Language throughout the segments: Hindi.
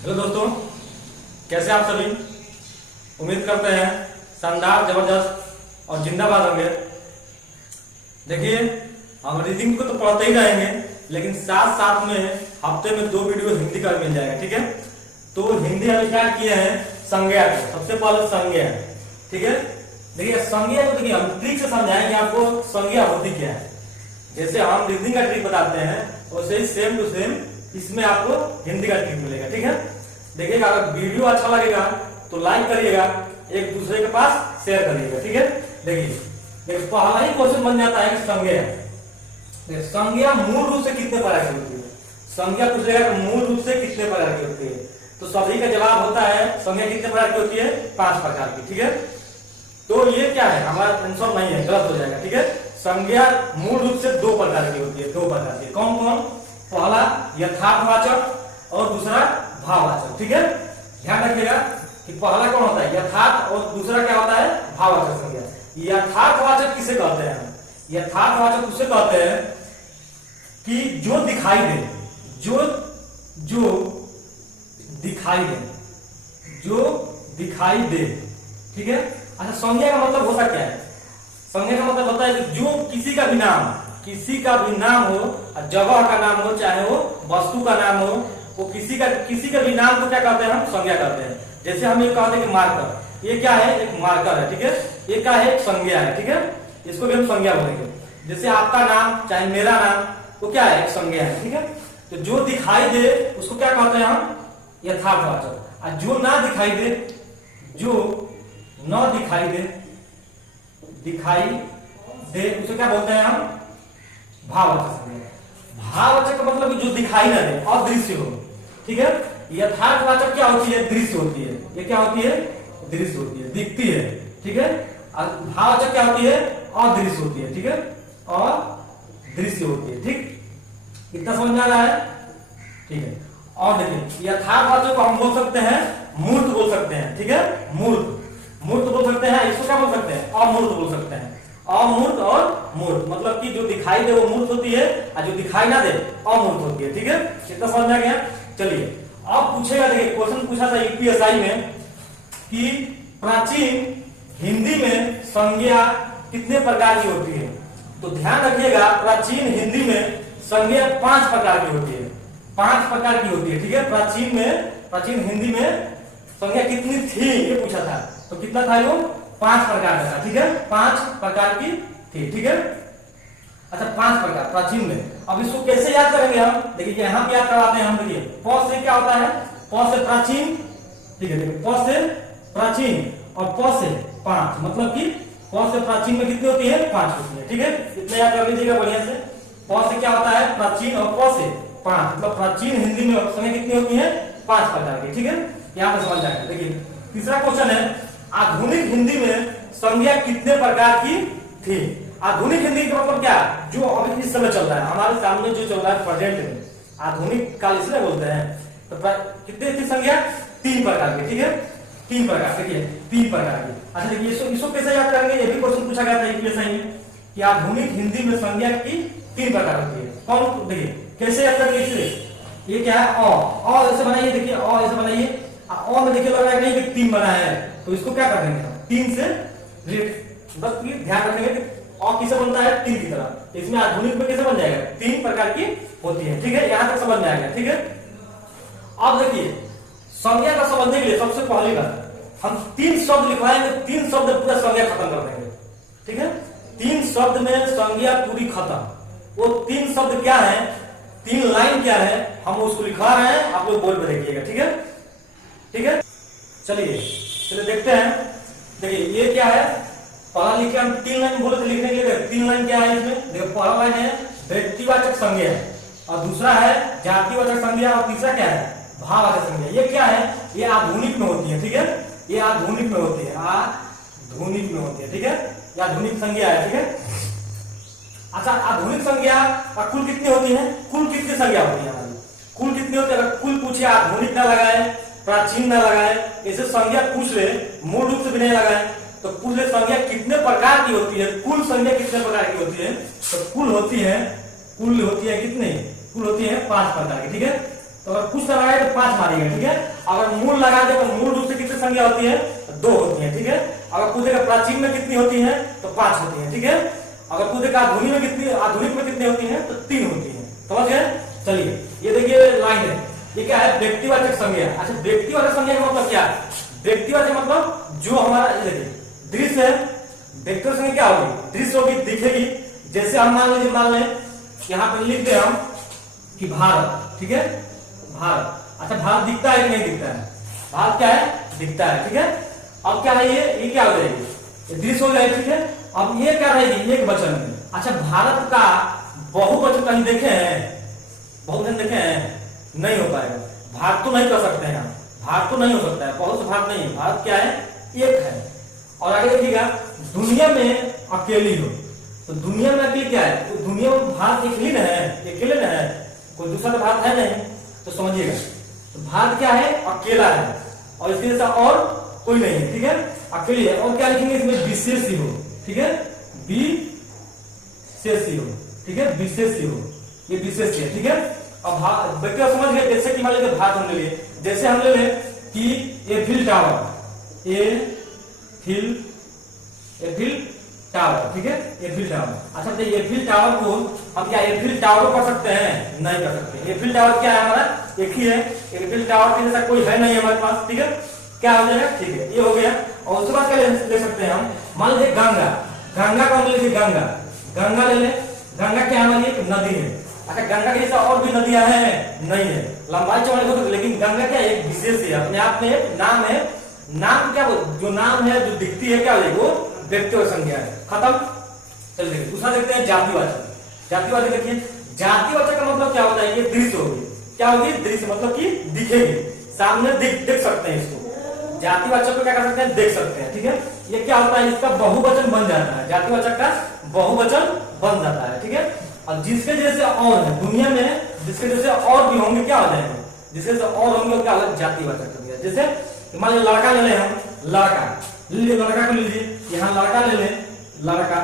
हेलो दोस्तों, कैसे आप सभी। उम्मीद करते हैं शानदार, जबरदस्त और जिंदाबाद होंगे। देखिए, हम रीडिंग को तो पढ़ते ही रहेंगे, लेकिन साथ साथ में हफ्ते में 2 वीडियो हिंदी का मिल जाएगा। ठीक है, तो हिंदी हम स्टार्ट किए हैं संज्ञा को। सबसे पहले संज्ञा, ठीक है। देखिए संज्ञा को देखिए हम ट्रिक से समझाएंगे आपको संज्ञा होती क्या है। जैसे हम रीडिंग का ट्रिक बताते हैं वैसे ही सेम टू सेम इसमें आपको हिंदी का ट्रिक मिलेगा। ठीक है, देखिएगा। अगर वीडियो अच्छा लगेगा तो लाइक करिएगा, एक दूसरे के पास शेयर करिएगा। ठीक है, देखिए पहला ही क्वेश्चन बन जाता है कि संज्ञा। संज्ञा मूल रूप से कितने प्रकार की होती है। संज्ञा पूछेगा कि मूल रूप से कितने प्रकार की होती है, तो सभी का जवाब होता है संज्ञा कितने प्रकार की होती है, 5 प्रकार की। ठीक है, तो ये क्या है, हमारा आंसर नहीं है, गलत हो जाएगा। ठीक है, संज्ञा मूल रूप से 2 प्रकार की होती है। 2 प्रकार की कौन कौन? पहला यथार्थवाचक और दूसरा भाववाचक। ठीक है, ध्यान रखिएगा कि पहला कौन होता है यथार्थ और दूसरा क्या होता है भाववाचक संज्ञा। यथार्थवाचक किसे कहते हैं? यथार्थवाचक उसे कहते हैं कि जो दिखाई दे, जो दिखाई दे, जो दिखाई दे। ठीक है, अच्छा संज्ञा का मतलब होता क्या है? संज्ञा का मतलब होता है कि जो किसी का भी नाम हो, जगह का नाम हो, चाहे वो वस्तु का नाम हो, वो किसी का भी नाम को क्या कहते हैं, हम संज्ञा कहते हैं। जैसे हम ये कहते हैं कि मार्कर, ये क्या है, एक मार्कर है। ठीक है, ये क्या है, एक संज्ञा है। ठीक है, इसको भी हम संज्ञा बोलेंगे। जैसे आपका नाम चाहे मेरा नाम, वो क्या है, एक संज्ञा है। ठीक है, तो जो दिखाई दे उसको क्या कहते हैं हम यथार्थवाचक, और जो ना दिखाई दे, जो न दिखाई दे उसे क्या बोलते हैं हम भाववाचक। भाववाचक का मतलब जो दिखाई ना दे, अदृश्य हो। ठीक है, यथार्थवाचक क्या होती है, दृश्य होती है। ये क्या होती है, दृश्य होती है, दिखती है। ठीक है, और भाववाचक क्या होती है, अदृश्य होती है। ठीक है, अदृश्य होती है। ठीक, इतना समझ में आ रहा है? ठीक है, और देखिए यथार्थवाचक को हम बोल सकते हैं मूर्त बोल सकते हैं। ठीक है, मूर्त बोल सकते हैं। इसको क्या बोल सकते हैं, अमूर्त बोल सकते हैं। अमूर्त और मूर्त मतलब कि जो दिखाई दे वो मूर्त होती है, और जो दिखाई ना दे अमूर्त होती है। ठीक है, कितना समझ में आ गया? चलिए अब पूछेगा, देखिए क्वेश्चन पूछा था यूपीएसआई में कि प्राचीन हिंदी में संज्ञा कितने प्रकार की होती है। तो ध्यान रखिएगा, प्राचीन हिंदी में संज्ञा 5 प्रकार की होती है। 5 प्रकार की होती है। ठीक है, प्राचीन हिंदी में संज्ञा कितनी थी ये पूछा था, तो कितना था वो, 5 प्रकार का था। ठीक है, 5 प्रकार की थी। ठीक है, अच्छा 5 प्रकार प्राचीन में। अब इसको कैसे याद करेंगे हम, देखिए यहां पे याद करवाते हैं हम। देखिए प से क्या होता है, प से प्राचीन। ठीक है, देखिए प से प्राचीन और प से 5, मतलब कि प से प्राचीन में कितनी होती है, 5 होती है। ठीक है, इतना याद कर लीजिएगा बढ़िया से। प से क्या होता है प्राचीन और प से 5, मतलब प्राचीन हिंदी में संज्ञा कितनी होती है, 5 प्रकार की। ठीक है, यहाँ पे समझ जाएगा। देखिए तीसरा क्वेश्चन है, आधुनिक हिंदी में संज्ञा कितने प्रकार की थी। आधुनिक हिंदी का मतलब क्या, जो अभी इस समय चल रहा है, हमारे सामने जो चल रहा है प्रेजेंट में, आधुनिक काल इसलिए बोलते हैं। तो कितने थी संज्ञा, 3 प्रकार की। ठीक है, 3 प्रकार। देखिए 3 प्रकार की। अच्छा देखिए इसको कैसे याद करेंगे, ये भी क्वेश्चन पूछा गया था यूपीएसआई में कि आधुनिक हिंदी में संज्ञा की 3 प्रकार होती है। कौन, देखिए कैसे याद करेंगे, इसलिए ये क्या है, अ ऐसे बनाइए। देखिए अ ऐसे बनाइए, अ में देखिए लग रहा है नहीं कि 3 बना है, तो इसको क्या कर देंगे, 3 से बस ध्यान रखेंगे कि अ किसे बनता है, 3 की तरह। इसमें आधुनिक में कैसे बन जाएगा, 3 प्रकार की होती है। ठीक है, यहां तक समझ में आ गया। ठीक है, अब देखिए संज्ञा का समझने के लिए सबसे पहली बात हम 3 शब्द लिखवाएंगे, 3 शब्द पूरा संज्ञा खत्म कर देंगे। ठीक है, 3 शब्द में संज्ञा पूरी खत्म। वो 3 शब्द क्या है, 3 लाइन क्या है, हम उसको लिखवा रहे हैं, आप लोग बोर्ड पे देखिएगा। ठीक है, ठीक है, चलिए देखते हैं। देखिए ये क्या है, पहला लिखे हम 3 लाइन बोले थे लिखने के लिए। 3 लाइन क्या है इसमें, देखो पहला लाइन है व्यक्तिवाचक संज्ञा, और दूसरा है जातिवाचक संज्ञा, और तीसरा क्या है भाववाचक संज्ञा। ये क्या है, ये आधुनिक में होती है। ठीक है, ये आधुनिक में होती है, आधुनिक में होती है। ठीक है, ये आधुनिक संज्ञा है। ठीक है, अच्छा आधुनिक संज्ञा का कुल कितनी होती है, कुल कितनी संज्ञा होती है हमारी, कुल कितनी होती है। अगर कुल पूछे, आधुनिक ना लगाए, प्राचीन ना लगाए, ऐसे संज्ञा पूछ ले, मूल रूप से भी नहीं लगाए, तो कुल संज्ञा कितने प्रकार की होती है, कुल संज्ञा कितने प्रकार की होती है, तो कुल होती है कितनी, कुल होती है 5 प्रकार की। ठीक है, तो अगर कुछ लगाए तो 5 मारेगा, ठीक है। अगर मूल लगा दे तो मूल रूप से कितनी संख्या होती है, 2 होती है, ठीक है। अगर कूदेगा प्राचीन में कितनी होती है, तो 5 होती है, ठीक है। अगर कूदेगा आधुनिक में कितनी होती है, तो 3 होती है, समझ गए। चलिए ये देखिए लाइन है, ये क्या है, व्यक्तिवाचक संज्ञा। अच्छा, व्यक्तिवाचक संज्ञा का मतलब क्या है, व्यक्तिवाचक मतलब जो हमारा देखिए दृश्य है, व्यक्तिवाचक संज्ञा क्या होगी, दृश्य होगी, दिखेगी। जैसे हम मान लें यहाँ पे लिख दे हम कि भारत, ठीक है, भारत। अच्छा, भारत दिखता है कि नहीं दिखता है, भारत क्या है, दिखता है, ठीक है। अब क्या है, ये क्या हो जाएगी, ये दृश्य हो जाएगी, ठीक है। अब ये क्या रहेगी, एक वचन में। अच्छा, भारत का बहुवचन कहीं देखे हैं, बहुवचन देखे हैं, नहीं हो पाएगा। भारत तो नहीं कर सकते हैं, भारत तो नहीं हो सकता है, बहुत से भारत नहीं है, भारत क्या है, एक है। और आगे देखिएगा, दुनिया में अकेली हो, तो दुनिया में अकेले क्या है, तो दुनिया में भारत अकेले न है, अकेले न है, कोई दूसरा भारत है नहीं, तो समझिएगा, तो भारत क्या है, अकेला है, और इसके जैसा और कोई नहीं है, ठीक है, अकेले है। और क्या लिखेंगे इसमें, विशेष हो, ठीक है, विशेष हो, ठीक है, विशेष हो, ये विशेष है, ठीक है। अब व्यक्ति समझ गए, जैसे कि मान लीजिए भारत हम ले लिए, जैसे हम ले लें कि एफिल टावर, एफिल टावर, ठीक है, एफिल टावर। अच्छा, तो एफिल टावर को हम क्या एफिल टावर कर सकते हैं, नहीं कर सकते। एफिल टावर क्या है, हमारा एक ही है, एफिल टावर के जैसा कोई है नहीं हमारे पास, ठीक है, क्या हो जाएगा, ठीक है, ये हो गया। और उसके बाद क्या ले सकते हैं हम, मान लीजिए गंगा, गंगा को हम ले लीजिए, गंगा ले लें, गंगा क्या हमारी एक नदी है। अच्छा, गंगा के जैसा और भी नदियां हैं, नहीं है, लंबाई चौड़ाई हो सकती, लेकिन गंगा क्या एक विशेष है, अपने आप में एक नाम है। नाम क्या, जो नाम है, जो दिखती है, क्या हो जाएगी, वो व्यक्तिवाचक संज्ञा है, खत्म। चलिए दूसरा देखते हैं, जातिवाचक। जातिवाचक देखिए, जातिवाचक का मतलब क्या होता है, ये दृश्य होगी, क्या होगी, दृश्य मतलब कि दिखेगी, सामने देख सकते हैं इसको। जातिवाचक को क्या कर सकते हैं, देख सकते हैं, ठीक है। ये क्या होता है, इसका बहुवचन बन जाता है, जातिवाचक का बहुवचन बन जाता है, ठीक है। और जिसके जैसे और है दुनिया में, जिसके जैसे और भी होंगे, क्या हो जाएंगे, जिसके जैसे और होंगे, क्या होगा, जातिवाचक हो गया। जैसे मान लीजिए लड़का ले लें हम, लड़का को लीजिए, यहाँ लड़का ले लें, लड़का।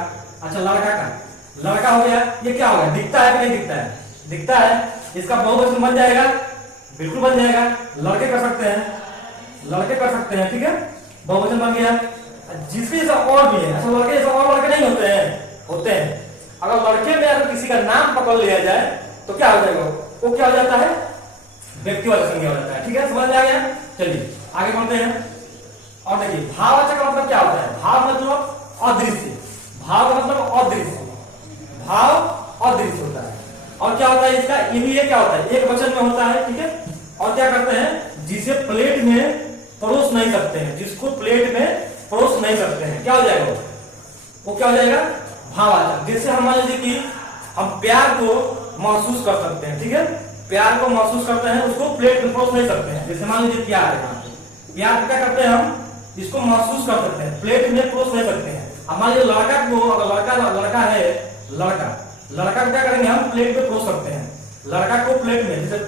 अच्छा, लड़का हो गया, ये क्या हो गया, दिखता है कि नहीं दिखता है, दिखता है, इसका बहुवचन बन जाएगा, बिल्कुल बन जाएगा, लड़के कर सकते हैं, ठीक है, बहुवचन बन गया। जिसके जैसा और भी है, अच्छा, लड़के जैसा और लड़के नहीं होते हैं। अगर लड़के में अगर किसी का नाम पकड़ लिया जाए तो क्या हो जाएगा, वो क्या हो जाता है, व्यक्तिवाचक संज्ञा हो जाता है, ठीक है, समझ आ गया। चलिए आगे बढ़ते हैं। और देखिए, भाववाचक का मतलब क्या होता है, भाव मतलब अदृश्य, भाव मतलब अदृश्य, भाव अदृश्य होता है। और क्या होता है इसका, ये क्या होता है, एक वचन में होता है, ठीक है। और क्या करते हैं, जिसे प्लेट में परोस नहीं सकते हैं, जिसको प्लेट में परोस नहीं सकते हैं, क्या हो जाएगा, वो क्या हो जाएगा, भाववाचक। जैसे हम मान लीजिए कि हम प्यार को महसूस कर सकते हैं, ठीक है, प्यार को महसूस करते हैं, उसको प्लेट में परोस नहीं सकते हैं। जैसे मान लीजिए प्यार है, प्यार को क्या करते हैं हम, इसको महसूस कर सकते हैं, प्लेट में परोस नहीं सकते हैं। अब मान लीजिए लड़का को, अगर लड़का है, लड़का को क्या करेंगे हम, प्लेट में परोस सकते हैं, लड़का को प्लेट में, जैसे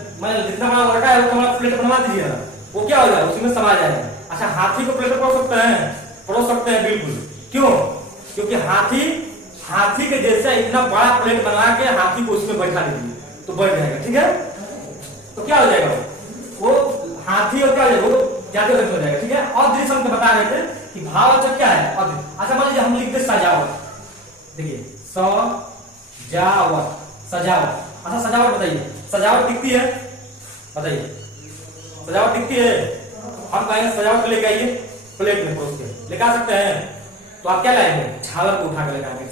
जितना बड़ा लड़का है उतना प्लेट बनवा दीजिएगा, वो क्या हो जाएगा, उसमें समा जाएगा। अच्छा, हाथी को प्लेट में परोस सकते हैं, बिल्कुल, क्यों, क्योंकि हाथी के जैसा इतना बड़ा प्लेट बना के हाथी को उसमें बैठा दीजिए तो बैठ जाएगा, ठीक है। तो क्या हो जाएगा, वो हाथी और क्या हो जाएगा, वो जातिवाचक हो जाएगा, ठीक है। और दृश्य हम बता रहे थे कि भाववाचक क्या है, और अच्छा मान लीजिए हम लिखते सजावट, देखिए सजावट। अच्छा, सजावट बताइए, सजावट दिखती है, बताइए, सजावट दिखती है, हम कहेंगे सजावट को लेके आइए, प्लेट में परोस के लेकर आ सकते हैं। तो आप क्या लाएंगे, झालर को उठा के लेके आएंगे,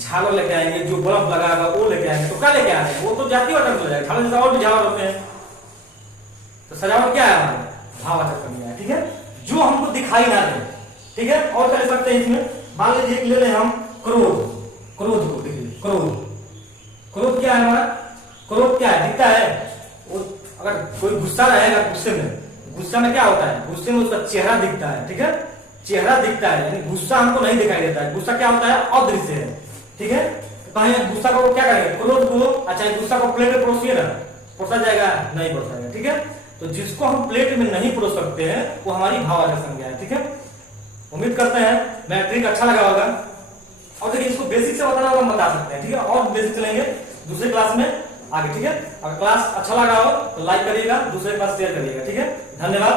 झालर लेके आएंगे, जो बल्ब लगाएगा वो लेके आएंगे, तो क्या लेके आएंगे, वो तो जातिवाचक हो जाएगा, झालर जैसा और भी झालर होते हैं। तो सजावट क्या है, हमारे भाववाचक संज्ञा है, ठीक है, जो हमको दिखाई ना दे, ठीक है। और क्या ले सकते हैं इसमें, मान लीजिए ले लें हम क्रोध को, देखिए क्रोध क्या है हमारा, क्रोध क्या है, दिखता है, वो अगर कोई गुस्सा रहेगा, गुस्सा में क्या होता है, गुस्से में उसका चेहरा दिखता है, ठीक है, चेहरा दिखता है, यानी गुस्सा हमको नहीं दिखाई देता है, गुस्सा क्या होता है, अदृश्य है, ठीक है। कहें गुस्सा को क्या करेंगे, क्रोध को, अच्छा गुस्सा को प्लेट में परोसिए ना, परोसा जाएगा, नहीं परोसा जाएगा, ठीक है। तो जिसको हम प्लेट में नहीं परोस सकते हैं वो हमारी भाववाचक संज्ञा है, ठीक है। उम्मीद करते हैं मैं ट्रिक अच्छा लगा होगा। और देखिए, इसको बेसिक से बताना होगा, हम बता सकते हैं, ठीक है। और बेसिक चलेंगे दूसरे क्लास में, आगे, ठीक है। अगर क्लास अच्छा लगा हो तो लाइक करिएगा, दूसरे के पास शेयर करिएगा, ठीक है। धन्यवाद।